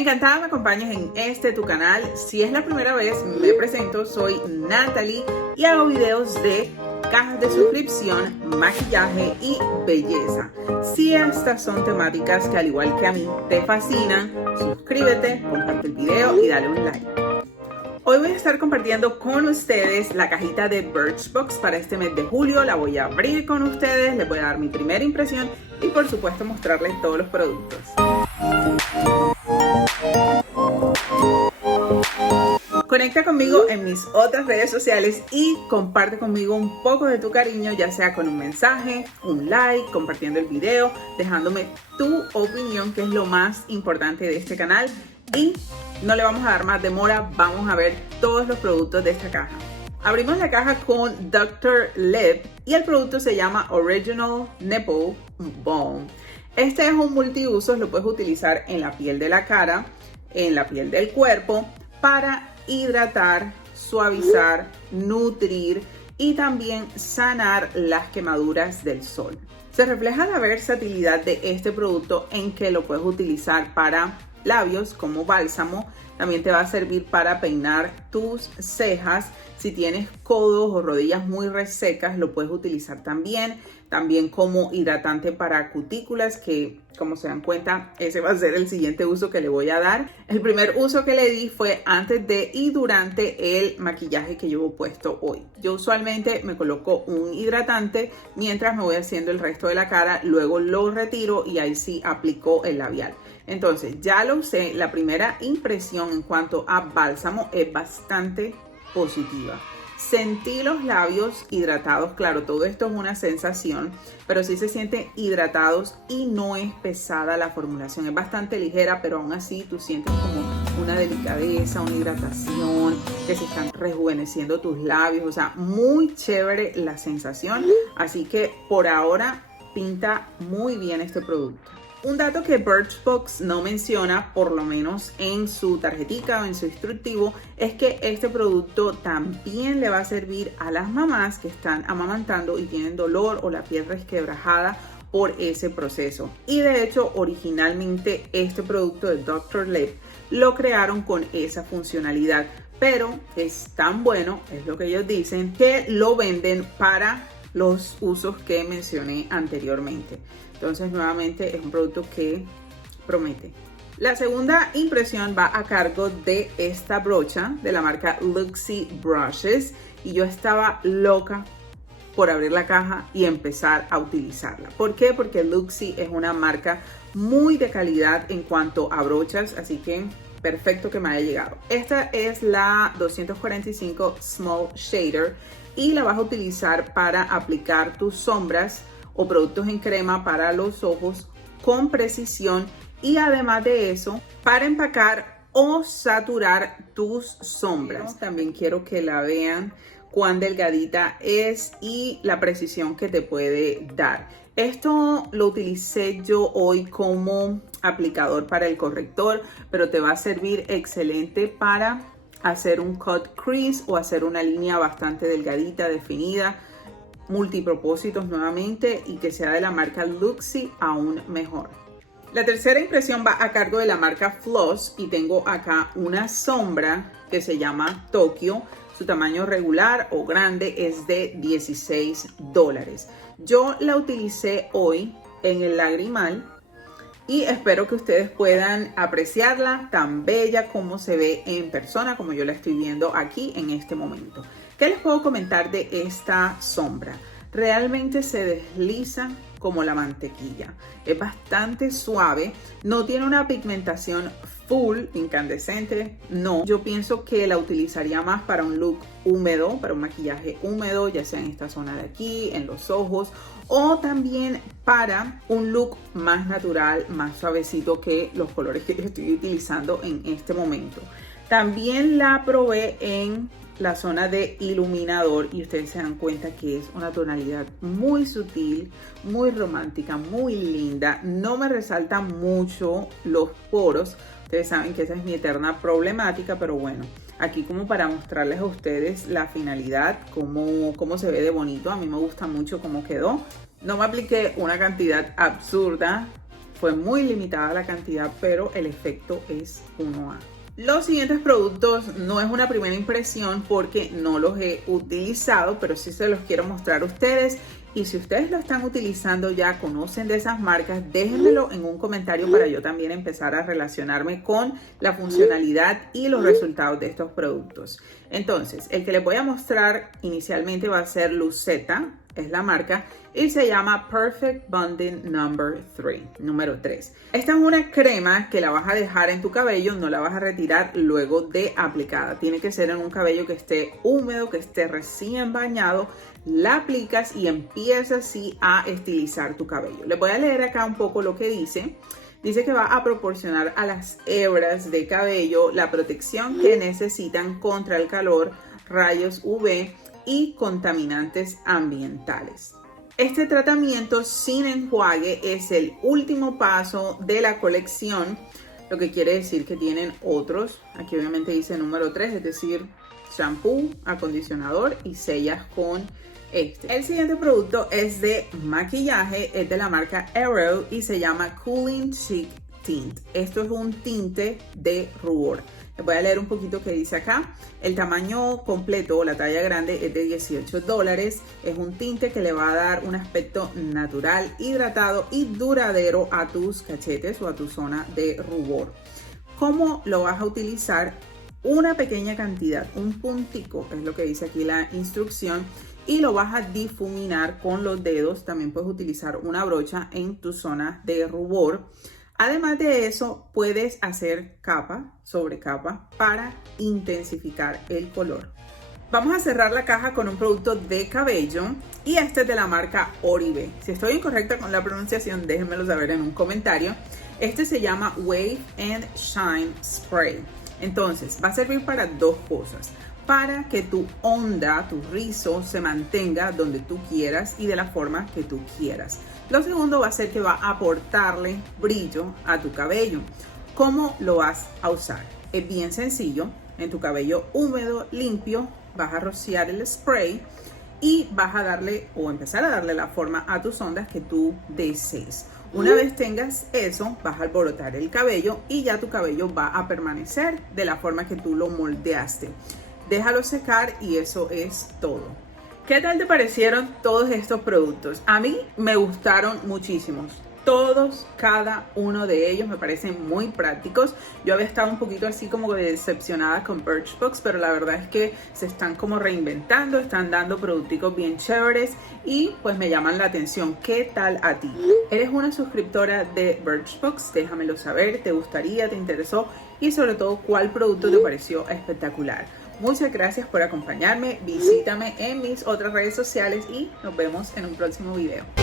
Encantada me acompañes en este tu canal. Si es la primera vez, me presento, soy Natalie y hago videos de cajas de suscripción, maquillaje y belleza. Si estas son temáticas que al igual que a mí te fascinan, suscríbete, comparte el video y dale un like. Hoy voy a estar compartiendo con ustedes la cajita de Birchbox para este mes de julio. La voy a abrir con ustedes, les voy a dar mi primera impresión y por supuesto mostrarles todos los productos. Conecta conmigo en mis otras redes sociales y comparte conmigo un poco de tu cariño, ya sea con un mensaje, un like, compartiendo el video, dejándome tu opinión, que es lo más importante de este canal. Y no le vamos a dar más demora, vamos a ver todos los productos de esta caja. Abrimos la caja con Dr. Lip y el producto se llama Original Nipple Balm. Este es un multiusos, lo puedes utilizar en la piel de la cara, en la piel del cuerpo, para hidratar, suavizar, nutrir y también sanar las quemaduras del sol. Se refleja la versatilidad de este producto en que lo puedes utilizar para labios como bálsamo. También te va a servir para peinar tus cejas. Si tienes codos o rodillas muy resecas, lo puedes utilizar también. También como hidratante para cutículas, que como se dan cuenta, ese va a ser el siguiente uso que le voy a dar. El primer uso que le di fue antes de y durante el maquillaje que llevo puesto hoy. Yo usualmente me coloco un hidratante mientras me voy haciendo el resto de la cara, luego lo retiro y ahí sí aplico el labial. Entonces ya lo usé, la primera impresión en cuanto a bálsamo es bastante positiva. Sentí los labios hidratados, claro, todo esto es una sensación, pero sí se sienten hidratados y no es pesada la formulación, es bastante ligera, pero aún así tú sientes como una delicadeza, una hidratación, que se están rejuveneciendo tus labios, o sea, muy chévere la sensación, así que por ahora pinta muy bien este producto. Un dato que Birchbox no menciona, por lo menos en su tarjetica o en su instructivo, es que este producto también le va a servir a las mamás que están amamantando y tienen dolor o la piel resquebrajada por ese proceso. Y de hecho, originalmente este producto de Dr. Lip lo crearon con esa funcionalidad, pero es tan bueno, es lo que ellos dicen, que lo venden para los usos que mencioné anteriormente. Entonces nuevamente es un producto que promete. La segunda impresión va a cargo de esta brocha de la marca Luxie Brushes y yo estaba loca por abrir la caja y empezar a utilizarla. ¿Por qué? Porque Luxie es una marca muy de calidad en cuanto a brochas, así que perfecto que me haya llegado. Esta es la 245 Small Shader y la vas a utilizar para aplicar tus sombras o productos en crema para los ojos con precisión y además de eso para empacar o saturar tus sombras. También quiero que la vean cuán delgadita es y la precisión que te puede dar. Esto lo utilicé yo hoy como aplicador para el corrector, pero te va a servir excelente para hacer un cut crease o hacer una línea bastante delgadita, definida, multipropósitos nuevamente, y que sea de la marca Luxie aún mejor. La tercera impresión va a cargo de la marca Floss y tengo acá una sombra que se llama Tokyo. Su tamaño regular o grande es de $16. Yo la utilicé hoy en el lagrimal y espero que ustedes puedan apreciarla tan bella como se ve en persona, como yo la estoy viendo aquí en este momento. ¿Qué les puedo comentar de esta sombra? Realmente se desliza como la mantequilla. Es bastante suave, no tiene una pigmentación full, incandescente, no. Yo pienso que la utilizaría más para un look húmedo, para un maquillaje húmedo, ya sea en esta zona de aquí, en los ojos, o también para un look más natural, más suavecito que los colores que estoy utilizando en este momento. También la probé en la zona de iluminador y ustedes se dan cuenta que es una tonalidad muy sutil, muy romántica, muy linda. No me resaltan mucho los poros. Ustedes saben que esa es mi eterna problemática, pero bueno, aquí como para mostrarles a ustedes la finalidad, cómo se ve de bonito. A mí me gusta mucho cómo quedó. No me apliqué una cantidad absurda, Fue muy limitada la cantidad, pero el efecto es 1A. Los siguientes productos no es una primera impresión porque no los he utilizado, pero sí se los quiero mostrar a ustedes. Y si ustedes lo están utilizando ya, conocen de esas marcas, déjenmelo en un comentario para yo también empezar a relacionarme con la funcionalidad y los resultados de estos productos. Entonces, el que les voy a mostrar inicialmente va a ser Luceta, es la marca, y se llama Perfect Bonding número 3. Esta es una crema que la vas a dejar en tu cabello, no la vas a retirar luego de aplicada. Tiene que ser en un cabello que esté húmedo, que esté recién bañado. La aplicas y empiezas así a estilizar tu cabello. Les voy a leer acá un poco lo que dice. Dice que va a proporcionar a las hebras de cabello la protección que necesitan contra el calor, rayos UV y contaminantes ambientales. Este tratamiento sin enjuague es el último paso de la colección, lo que quiere decir que tienen otros. Aquí obviamente dice número 3, es decir, shampoo, acondicionador y sellas con este. El siguiente producto es de maquillaje, es de la marca Aero y se llama Cooling Chic Tint. Esto es un tinte de rubor. Les voy a leer un poquito que dice acá. El tamaño completo o la talla grande es de $18. Es un tinte que le va a dar un aspecto natural, hidratado y duradero a tus cachetes o a tu zona de rubor. ¿Cómo lo vas a utilizar? Una pequeña cantidad, un puntico, es lo que dice aquí la instrucción, y lo vas a difuminar con los dedos. También puedes utilizar una brocha en tu zona de rubor. Además de eso, puedes hacer capa sobre capa para intensificar el color. Vamos a cerrar la caja con un producto de cabello y este es de la marca Oribe. Si estoy incorrecta con la pronunciación, déjenmelo saber en un comentario. Este se llama Wave and Shine Spray. Entonces, va a servir para dos cosas. Para que tu onda, tu rizo, se mantenga donde tú quieras y de la forma que tú quieras. Lo segundo va a ser que va a aportarle brillo a tu cabello. ¿Cómo lo vas a usar? Es bien sencillo. En tu cabello húmedo, limpio, vas a rociar el spray y vas a darle o empezar a darle la forma a tus ondas que tú desees. Una vez tengas eso, vas a alborotar el cabello y ya tu cabello va a permanecer de la forma que tú lo moldeaste. Déjalo secar y eso es todo. ¿Qué tal te parecieron todos estos productos? A mí me gustaron muchísimos. Todos, cada uno de ellos me parecen muy prácticos. Yo había estado un poquito así como decepcionada con Birchbox, pero la verdad es que se están como reinventando, están dando producticos bien chéveres y pues me llaman la atención. ¿Qué tal a ti? ¿Eres una suscriptora de Birchbox? Déjamelo saber, ¿te gustaría, te interesó? Y sobre todo, ¿cuál producto te pareció espectacular? Muchas gracias por acompañarme, visítame en mis otras redes sociales y nos vemos en un próximo video.